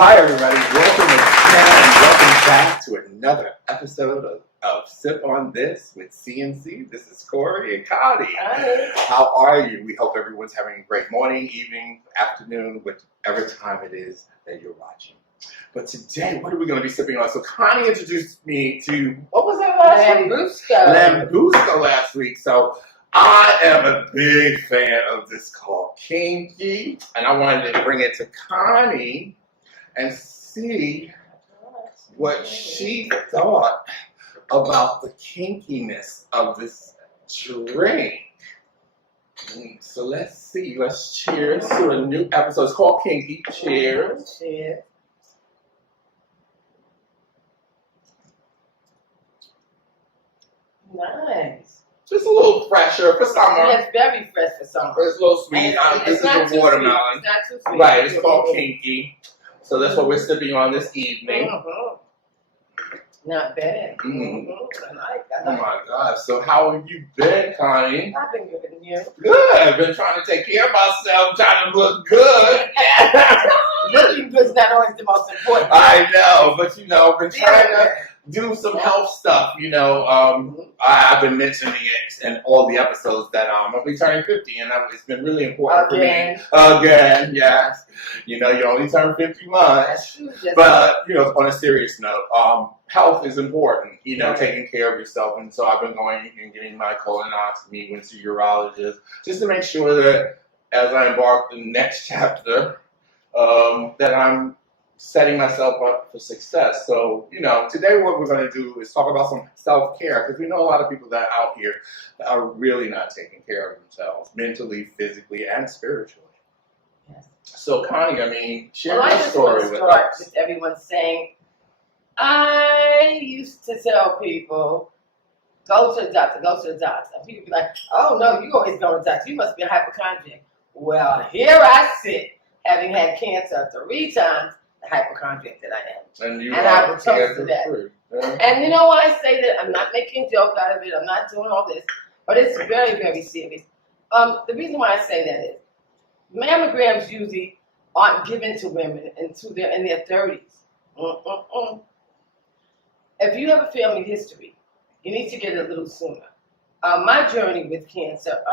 Hi, everybody. Welcome back to another episode of Sip on This with CNC. This is Corey and Connie. Hi. How are you? We hope everyone's having a great morning, evening, afternoon, whatever time it is that you're watching. But today, what are we going to be sipping on? So Connie introduced me to, what was that last week? Lambrusco last week. So I am a big fan of this called Kinky, and I wanted to bring it to Connie and see what she thought about the kinkiness of this drink. So let's see. Let's cheers to a new episode. It's called Kinky. Cheers. Cheers. Nice. Just a little fresher for summer. Yeah, it's very fresh for summer. It's a little sweet. This is a watermelon. It's not too sweet. Right, it's called Kinky. So that's what we're sipping on this evening. Not bad. Mm. I like Oh my gosh. So how have you been, Connie? I've been good and you. Good. I've been trying to take care of myself, trying to look good. Looking good is not always the most important. I know, but I've been trying to do some health stuff. I've been mentioning it in all the episodes that I'll be turning 50, and it's been really important for me. Again, yes. You only turn 50 months. But, on a serious note, health is important, taking care of yourself. And so I've been going and getting my colonoscopy, went to urologist, just to make sure that as I embark on the next chapter, that I'm setting myself up for success. So, today what we're going to do is talk about some self-care, because we know a lot of people that are out here that are really not taking care of themselves, mentally, physically, and spiritually. Yes. So, Connie, share your story with us. With everyone saying, I used to tell people, go to the doctor, go to the doctor. And people be like, oh no, you always go to the doctor. You must be a hypochondriac. Well, here I sit, having had cancer 3 times, the hypochondriac that I am. And I will toast to that. Yeah. And you know why I say that? I'm not making a joke out of it. I'm not doing all this. But it's very, very serious. The reason why I say that is mammograms usually aren't given to women until they're in their 30s. If you have a family history, you need to get it a little sooner. My journey with cancer,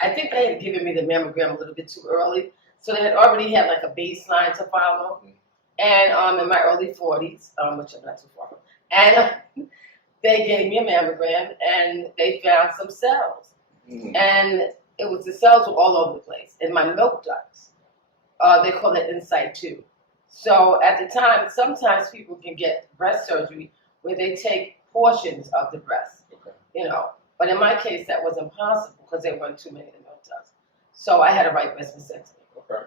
I think they had given me the mammogram a little bit too early. So they had already had like a baseline to follow. And in my early 40s, which I'm not too far from, and they gave me a mammogram and they found some cells. And it was the cells were all over the place. In my milk ducts, they call it in situ. So at the time, sometimes people can get breast surgery where they take portions of the breast, But in my case, that was impossible because there weren't too many in the milk ducts. So I had a right breast mastectomy. Okay.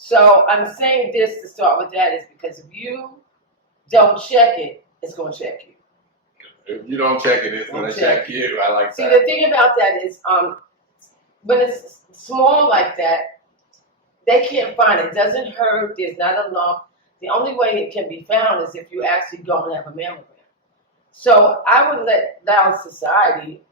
So I'm saying this to start with that is because if you don't check it, it's going to check you. If you don't check it, it's going to check you. I like that. See, the thing about that is when it's small like that, they can't find it. It doesn't hurt. There's not a lump. The only way it can be found is if you actually go and have a mammogram. So I would allow society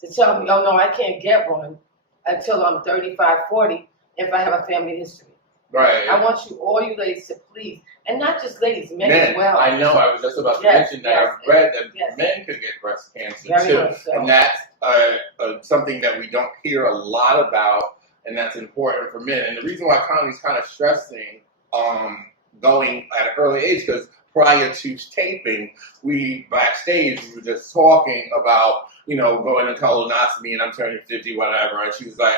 to tell me, oh, no, I can't get one until I'm 35, 40 if I have a family history. Right. I want all you ladies to please, and not just ladies, men as well. I know. I was just about to mention that. I've read that men could get breast cancer too. So. And that's something that we don't hear a lot about, and that's important for men. And the reason why Connie's kind of stressing going at an early age, because prior to taping, we backstage we were just talking about going to colonoscopy, and I'm turning 50, whatever. And she was like,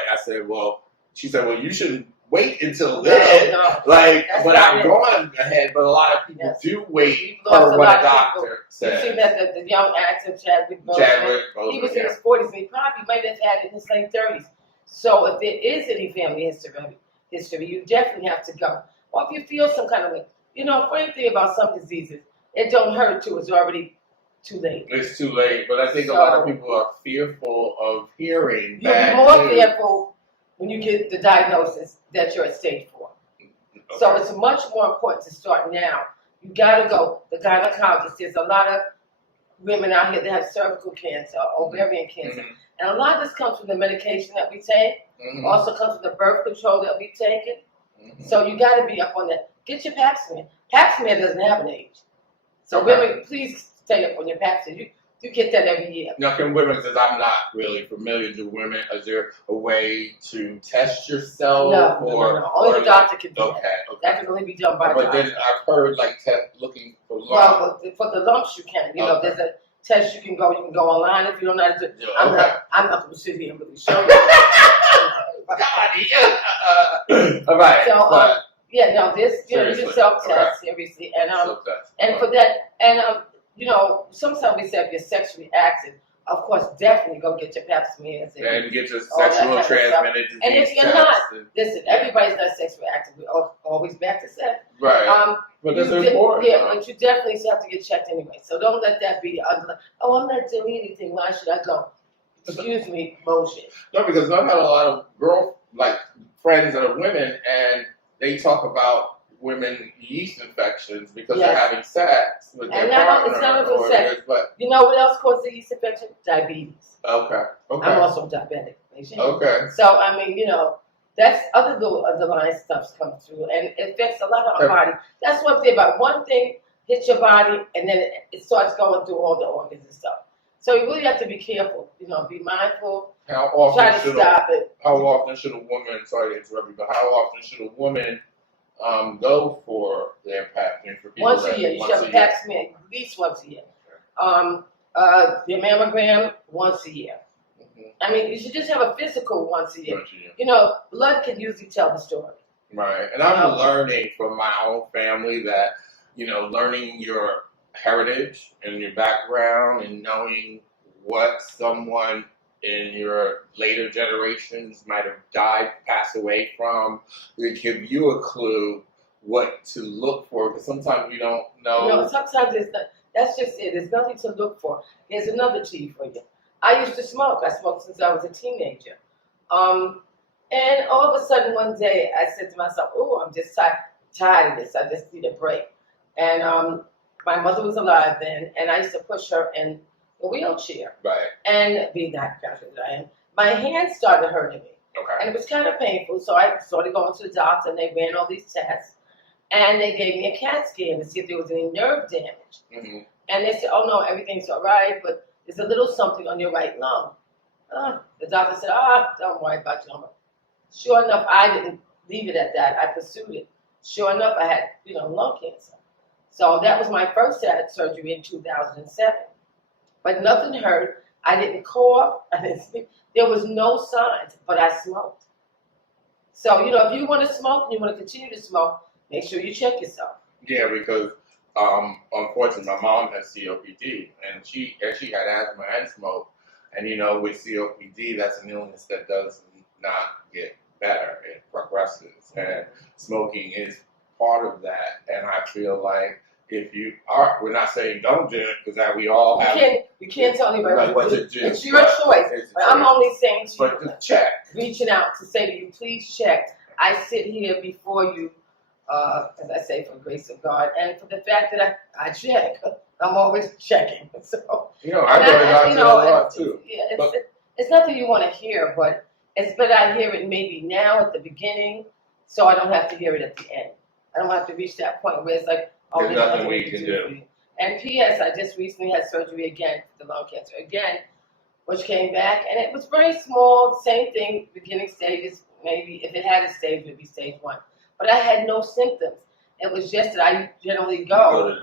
she said, well, you shouldn't wait until then. No. But I'm going ahead. But a lot of people do wait for what a doctor says. You see that the young actor Chadwick Boseman, he was in his 40s, and he probably might have had it in his late 30s. So if there is any family history, you definitely have to go. Or if you feel some kind of way, funny thing about some diseases, it don't hurt till it's already too late. It's too late, but I think a lot of people are fearful of hearing that. You'll be more fearful when you get the diagnosis that you're at stage 4. Okay. So it's much more important to start now. You got to go. The gynecologist, there's a lot of women out here that have cervical cancer, ovarian cancer. And a lot of this comes from the medication that we take. Also comes from the birth control that we've taken. So you got to be up on that. get your pap smear. Pap smear doesn't have an age. So women, please stay up on your pap smear. You get that every year. Now, can women, because I'm not really familiar with women, is there a way to test yourself? No. Only the doctor can do that. Okay. That can only be done by the doctor. But then I've heard like looking for lumps. Well, for the lumps you can. You know, there's a test you can go online if you don't know how to do it. I'm not going to sit here and really show you. All right. So, this you self-test seriously, and for that, and you know, sometimes we say if you're sexually active, of course, definitely go get your pap smears and get your sexually transmitted disease. And if you're not, listen, everybody's not sexually active. We're always back to sex. Right. But that's important. Yeah, but you definitely have to get checked anyway. So don't let that be under. Oh, I'm not doing anything. Why should I go? Excuse me, bullshit. No, because I've had a lot of friends that are women, and they talk about women yeast infections because they're having sex with their partner. It's not even sex. But you know what else causes the yeast infection? Diabetes. Okay. I'm also diabetic. Okay. So I mean, you know, that's other little underlying stuff's come through, and it affects a lot of our body. That's one thing about one thing hits your body, and then it starts going through all the organs and stuff. So you really have to be careful. You know, be mindful. How often try to stop it. How often should a woman? Sorry to interrupt you, but how often should a woman go for their pap smear? Once a year. You should have a pap smear at least once a year. Your mammogram once a year. Mm-hmm. I mean, you should just have a physical once a year. You know, blood can usually tell the story. Right, and I'm learning from my own family that, you know, learning your heritage and your background and knowing what someone in your later generations might have died, passed away from, will give you a clue what to look for, because sometimes we don't know. No, sometimes it's not. That's just it. There's nothing to look for. Here's another tea for you. I used to smoke. I smoked since I was a teenager. And all of a sudden one day I said to myself, oh, I'm just tired of this. I just need a break. And my mother was alive then, and I used to push her in a wheelchair. Right. And being that confident I am, my hands started hurting me. Okay. And it was kind of painful, so I started going to the doctor, and they ran all these tests. And they gave me a CAT scan to see if there was any nerve damage. Mm-hmm. And they said, oh, no, everything's all right, but there's a little something on your right lung. The doctor said, don't worry about your lung. Sure enough, I didn't leave it at that. I pursued it. Sure enough, I had, lung cancer. So that was my first surgery in 2007. But nothing hurt. I didn't cough. I didn't speak. There was no signs, but I smoked. So, if you want to smoke and you want to continue to smoke, make sure you check yourself. Yeah, because unfortunately, my mom has COPD, and she had asthma and smoke. And with COPD, that's an illness that does not get better; it progresses, and smoking is part of that. And I feel like if you are, we're not saying don't do it, because we all have. You can't tell anybody what to do. It's your choice. But I'm only saying to you, check. Reaching out to say to you, please check. I sit here before you. As I say, for the grace of God, and for the fact that I check, I'm always checking. So I go to doctor a lot too. Yeah, it's nothing you want to hear, but it's better I hear it maybe now at the beginning, so I don't have to hear it at the end. I don't have to reach that point where it's like, oh, there's nothing we can do. And P.S. I just recently had surgery again for the lung cancer again, which came back, and it was very small, same thing, beginning stages. Maybe if it had a stage, it would be stage 1. But I had no symptoms. It was just that I generally go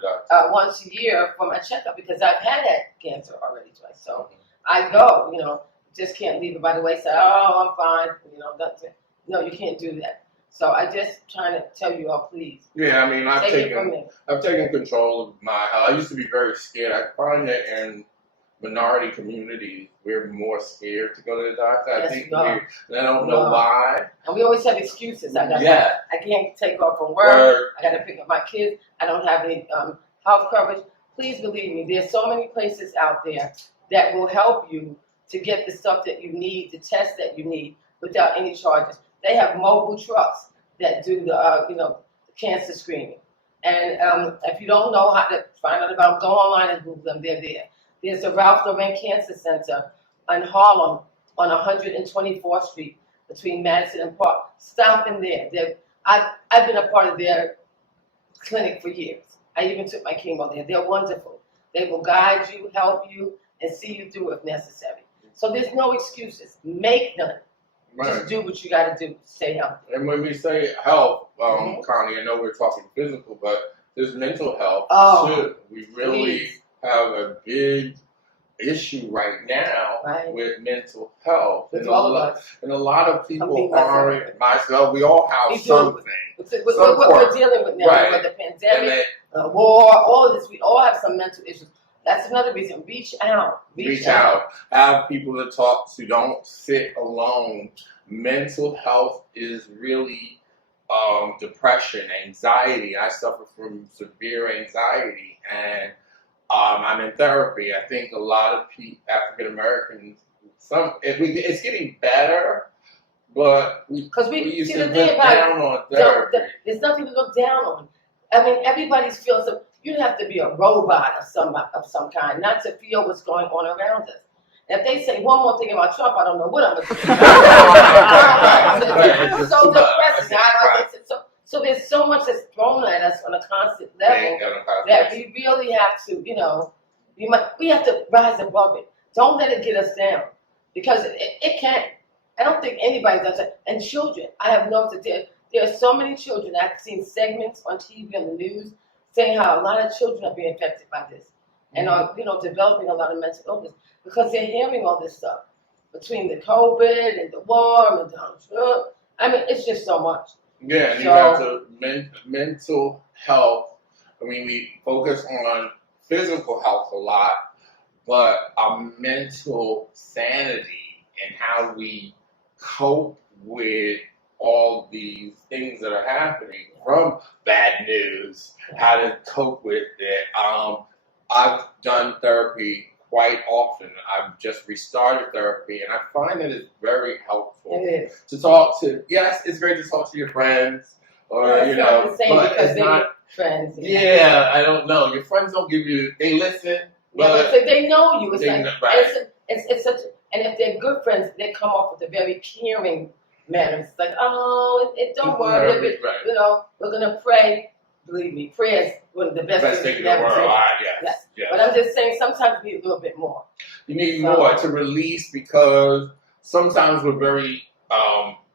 once a year for my checkup because I've had that cancer already twice. So I go, just can't leave it by the wayside. Oh, I'm fine. No, you can't do that. So I just trying to tell you all, please. Yeah, I mean, I've taken control of my health. I used to be very scared. I find that in minority communities, we're more scared to go to the doctor. I think I don't know why. And we always have excuses. I can't take off from work. I got to pick up my kids. I don't have any health coverage. Please believe me, there's so many places out there that will help you to get the stuff that you need, the tests that you need, without any charges. They have mobile trucks that do the cancer screening. And if you don't know how to find out about them, go online and Google them. They're there. There's a Ralph Lauren Cancer Center in Harlem on 124th Street between Madison and Park. Stop in there. I've been a part of their clinic for years. I even took my chemo there. They're wonderful. They will guide you, help you, and see you through if necessary. So there's no excuses. Make none. Right. Just do what you got to do to stay healthy. And when we say health, Connie, I know we're talking physical, but there's mental health too. We really have a big issue right now with mental health. With all of us. And a lot of people aren't, myself, we all have something. What we're dealing with now, with the pandemic, the war, all of this, we all have some mental issues. That's another reason. Reach out. Reach out. Have people to talk to. Don't sit alone. Mental health is really depression, anxiety. I suffer from severe anxiety, and I'm in therapy. I think a lot of African Americans, it's getting better, but we used to look down on therapy. There's nothing to look down on. I mean, everybody's feels. You have to be a robot of some kind, not to feel what's going on around us. If they say one more thing about Trump, I don't know what I'm going to do. It's so depressing. So there's so much that's thrown at us on a constant level that we really have to, we have to rise above it. Don't let it get us down, because it can't. I don't think anybody does it. And children, I have noticed there are so many children. I've seen segments on TV and the news saying how a lot of children are being affected by this and are, developing a lot of mental illness because they're hearing all this stuff between the COVID and the war and Donald Trump. I mean, it's just so much. Yeah, and you have to mental health. I mean, we focus on physical health a lot, but our mental sanity and how we cope with all these things that are happening from bad news, how to cope with it. I've done therapy quite often. I've just restarted therapy, and I find that it's very helpful to talk to. Yes, it's great to talk to your friends, or not the same but because it's they're not friends. Yeah, I don't know. Your friends don't give you. They listen, but they know you. It's like it's such. And if they're good friends, they come off with a very caring manner. It's like, oh, don't worry, we're gonna pray. Believe me, prayer is one of the best things you ever do. Yes. But I'm just saying, sometimes we need a little bit more. You need more to release, because sometimes we're very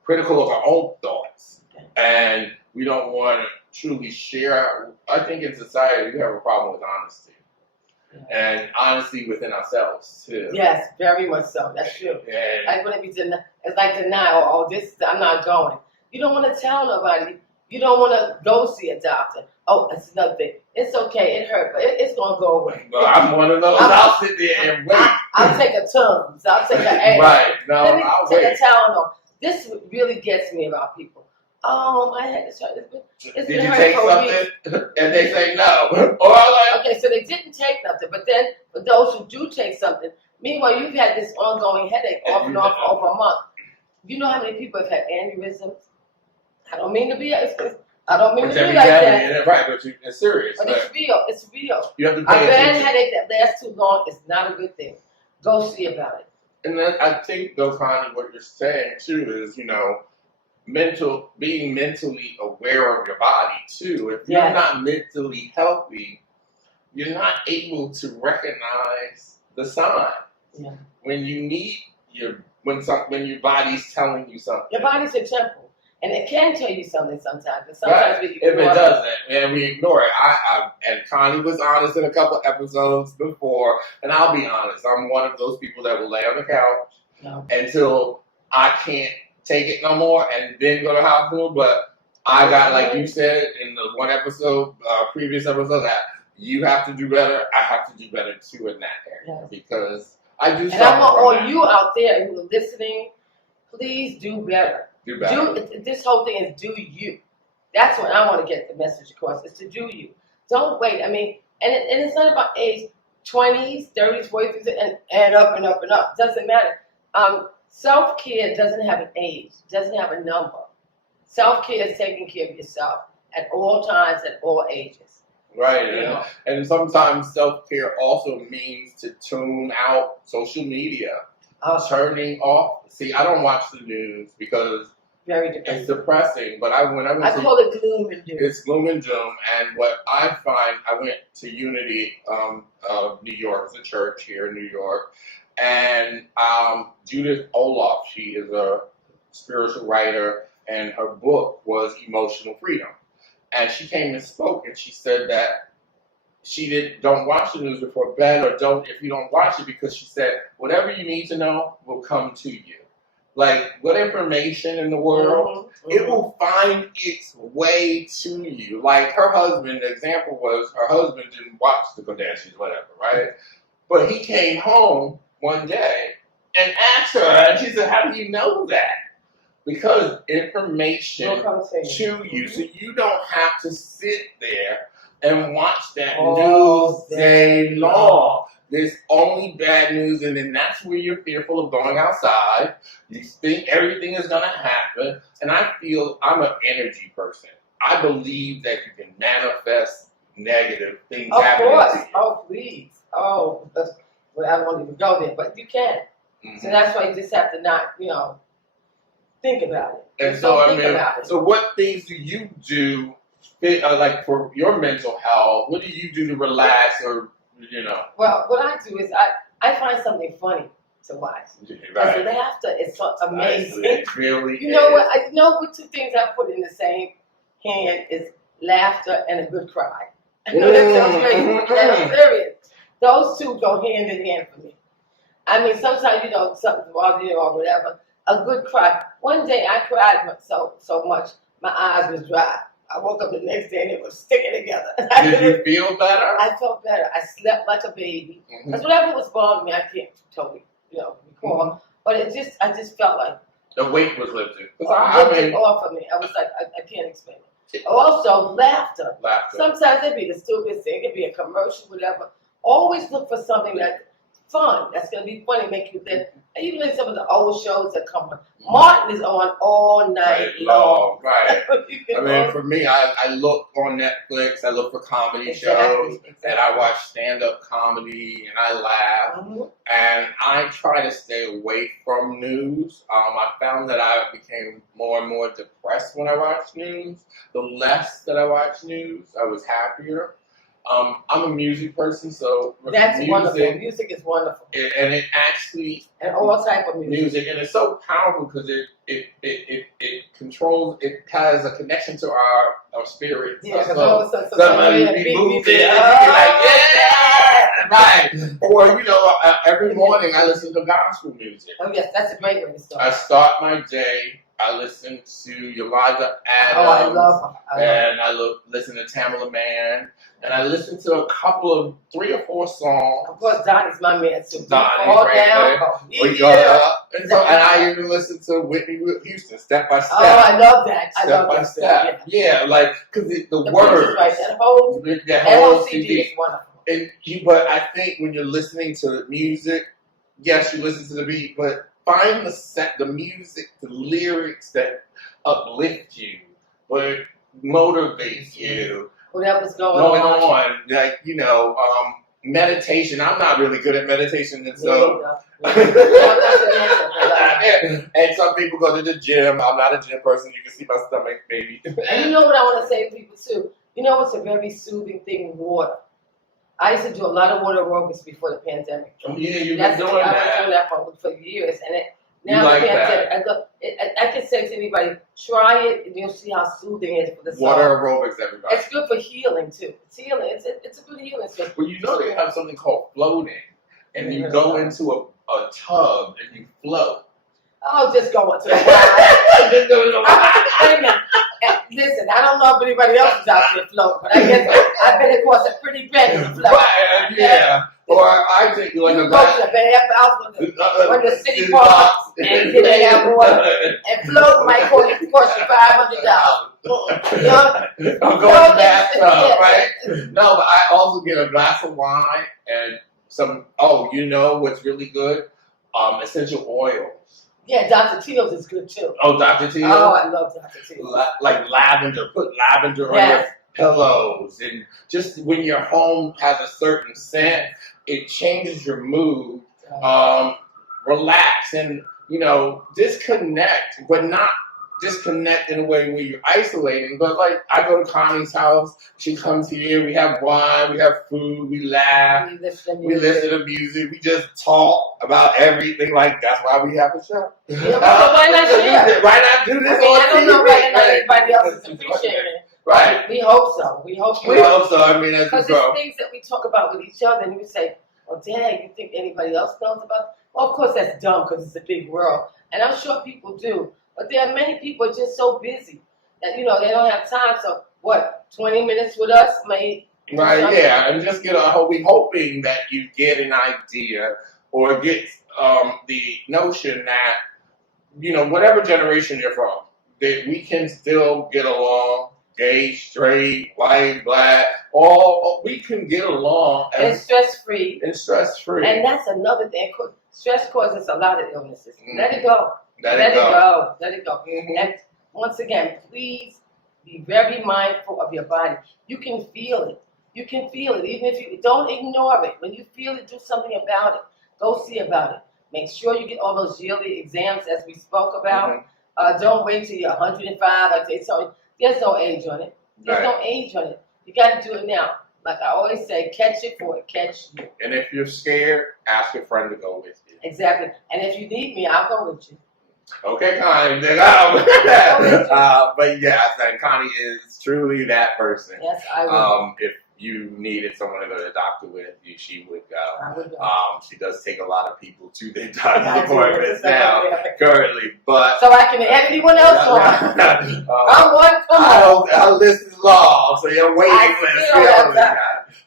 critical of our own thoughts, and we don't want to truly share. I think in society we have a problem with honesty. And honesty within ourselves too. Yes, very much so. That's true. I wouldn't be it's like denial. Oh, this I'm not going. You don't want to tell nobody. You don't want to go see a doctor. Oh, that's another thing. It's okay. It hurt, but it's gonna go away. No, I'm one of those. I'll sit there and wait. I'll take a Tums. I'll take a A. Right. No, I'll take a Tylenol. This really gets me about people. Oh, my head is hurt. Did you take something? And they say no. Okay, so they didn't take nothing. But then, for those who do take something, meanwhile, you've had this ongoing headache off and off for over a month. You know how many people have had aneurysms? I don't mean to be like that. Right, but it's serious. But it's real. It's real. You have to pay attention. A bad headache that lasts too long is not a good thing. Go see about it. And then I think, though, Connie, what you're saying, too, is, being mentally aware of your body too. If you're not mentally healthy, you're not able to recognize the sign when you need when your body's telling you something. Your body's a temple, and it can tell you something sometimes. And sometimes if it doesn't, and we ignore it. And Connie was honest in a couple episodes before, and I'll be honest. I'm one of those people that will lay on the couch until I can't take it no more, and then go to the hospital. But I got, like you said in the one episode, previous episode, that you have to do better. I have to do better too in that area because I do. And I want all you out there who are listening, please do better. Do better. This whole thing is do you. That's what I want to get the message across. Is to do you. Don't wait. I mean, and it's not about age. 20s, 30s, 40s, and up and up and up. Doesn't matter. Self-care doesn't have an age, doesn't have a number. Self-care is taking care of yourself at all times, at all ages. Right, and sometimes self-care also means to tune out social media, turning off. See, I don't watch the news because Very It's depressing. depressing. But when I went I to call it gloom and doom. it's gloom and doom, and what I find, I went to Unity, New York, it's a church here in New York, and Judith Olaf, she is a spiritual writer, and her book was Emotional Freedom. And she came and spoke, and she said that she don't watch the news before bed, or don't if you don't watch it, because she said whatever you need to know will come to you. Like what information in the world, it will find its way to you. Like her husband, the example was her husband didn't watch the Kardashians, whatever, right? But he came home one day and asked her, and she said, "How do you know that?" Because information to you, so you don't have to sit there and watch that news day long. There's only bad news, and then that's where you're fearful of going outside. You think everything is going to happen, and I feel I'm an energy person. I believe that you can manifest negative things happening to you. Oh, please. Oh, well, I don't even go there, but you can. So that's why you just have to not, think about it. And so, so what things do you do, like for your mental health? What do you do to relax or, Well, what I do is I find something funny to watch. Right. Because laughter is so amazing. It really you know what? I know what two things I put in the same hand is laughter and a good cry. I know that sounds crazy, but I'm serious. Those two go hand in hand for me. I mean, sometimes something's bothering you or whatever. A good cry. One day I cried so much my eyes was dry. I woke up the next day and it was sticking together. Did you feel better? I felt better. I slept like a baby. Because whatever was bothering me, I can't totally, recall. But I just felt like the weight was lifted. Lifted off of me. I was like, I can't explain it. Also, laughter. Sometimes it'd be the stupidest thing. It could be a commercial, whatever. Always look for something that's fun. That's going to be funny, make you think. Even in some of the old shows that come on. Martin is on all night long. Right. I mean, for me, I look on Netflix, I look for comedy shows, and I watch stand-up comedy, and I laugh, and I try to stay away from news. I found that I became more and more depressed when I watched news. The less that I watched news, I was happier. I'm a music person, so that's wonderful. Music is wonderful, and it actually all type of music, and it's so powerful because it controls. It has a connection to our spirit. Yeah, so be moving, like right. Or every morning I listen to gospel music. Oh yes, that's a great way to start. I start my day. I listen to Yolanda Adams. Oh, I love her. And I listen to Tamala Mann. And I listen to a couple of 3 or 4 songs. Of course, Donnie's my man too. Donnie, all down. And I even listen to Whitney Houston, Step by Step. Oh, I love that. Step by Step. Yeah, like because the words. Right, that whole CD is wonderful. But I think when you're listening to music, yes, you listen to the beat, but find the music, the lyrics that uplift you, but motivates you. Whatever's going on. Like, meditation. I'm not really good at meditation, and so. And some people go to the gym. I'm not a gym person. You can see my stomach, baby. And you know what I want to say to people too? What's a very soothing thing? Water. I used to do a lot of water aerobics before the pandemic. Yeah, you've been doing that. I've been doing that for years, and now the pandemic. I can say to anybody, try it, and you'll see how soothing it is for the soul. Water aerobics, everybody. It's good for healing too. It's healing. It's a good healing system. Well, they have something called floating, and you go into a tub and you float. Oh, just go into the water. Listen, I don't know if anybody else is out there floating, but I guess I've been across a pretty bad float. Yeah. Or I think like you go to the bathhouse when the city parks and get in that water and float might cost you $500. I'm going to bathtub, right? No, but I also get a glass of wine and some. Oh, what's really good? Essential oils. Yeah, Dr. Teal's is good too. Oh, Dr. Teal? Oh, I love Dr. Teal. Like lavender. Put lavender on your pillows. And just when your home has a certain scent, it changes your mood. Relax and, disconnect, but not disconnect in a way where you're isolating. But like, I go to Connie's house, she comes here, we have wine, we have food, we laugh, we listen to music, we just talk about everything. Like, that's why we have a show. Yeah, well, why not share? Why not do this? I don't know whether or not anybody else is appreciating it. Right. We hope so. We hope so. I mean, as we because grow. there's things that we talk about with each other, and we say, "Well, Dad, you think anybody else knows about it?" Well, of course, that's dumb because it's a big world, and I'm sure people do. But there are many people just so busy that they don't have time. So what? 20 minutes with us, may right? Yeah, and just we hoping that you get an idea or get the notion that whatever generation you're from, that we can still get along. Gay, straight, white, black, all we can get along and stress-free. And stress-free. And that's another thing. Stress causes a lot of illnesses. Mm-hmm. Let it go. Let it go. Let it go. Mm-hmm. And once again, please be very mindful of your body. You can feel it. You can feel it. Even if you don't ignore it. When you feel it, do something about it. Go see about it. Make sure you get all those yearly exams as we spoke about. Mm-hmm. Don't wait till you're 105. Like they told you. There's no age on it. There's no age on it. You got to do it now. Like I always say, catch it before it catch you. And if you're scared, ask a friend to go with you. Exactly. And if you need me, I'll go with you. Okay, Connie. But yes, and Connie is truly that person. Yes, I will. If you needed someone to go to the doctor with you, she would go. I would go. She does take a lot of people to their doctor's appointments now, currently. But so I can add anyone else on. I'm one. Our list is long, so you're waiting list.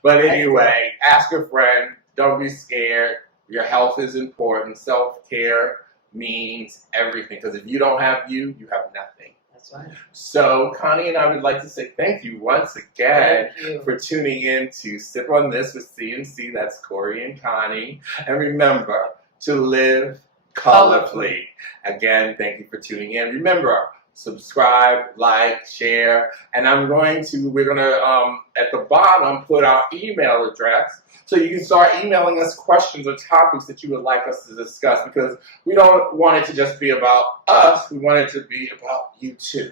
But anyway, ask a friend. Don't be scared. Your health is important. Self-care means everything. Because if you don't have you have nothing. That's right. So, Connie and I would like to say thank you once again for tuning in to Sip on This with CNC. That's Corey and Connie. And remember to live colorfully. Again, thank you for tuning in. Remember, subscribe, like, share. And we're going to, at the bottom, put our email address so you can start emailing us questions or topics that you would like us to discuss, because we don't want it to just be about us. We want it to be about you too.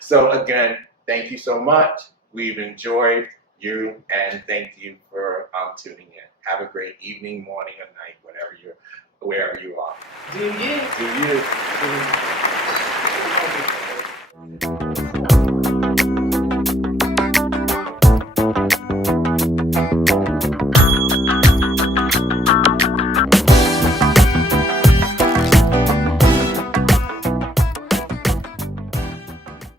So again, thank you so much. We've enjoyed you, and thank you for tuning in. Have a great evening, morning, or night, wherever you are. Do you? Do you?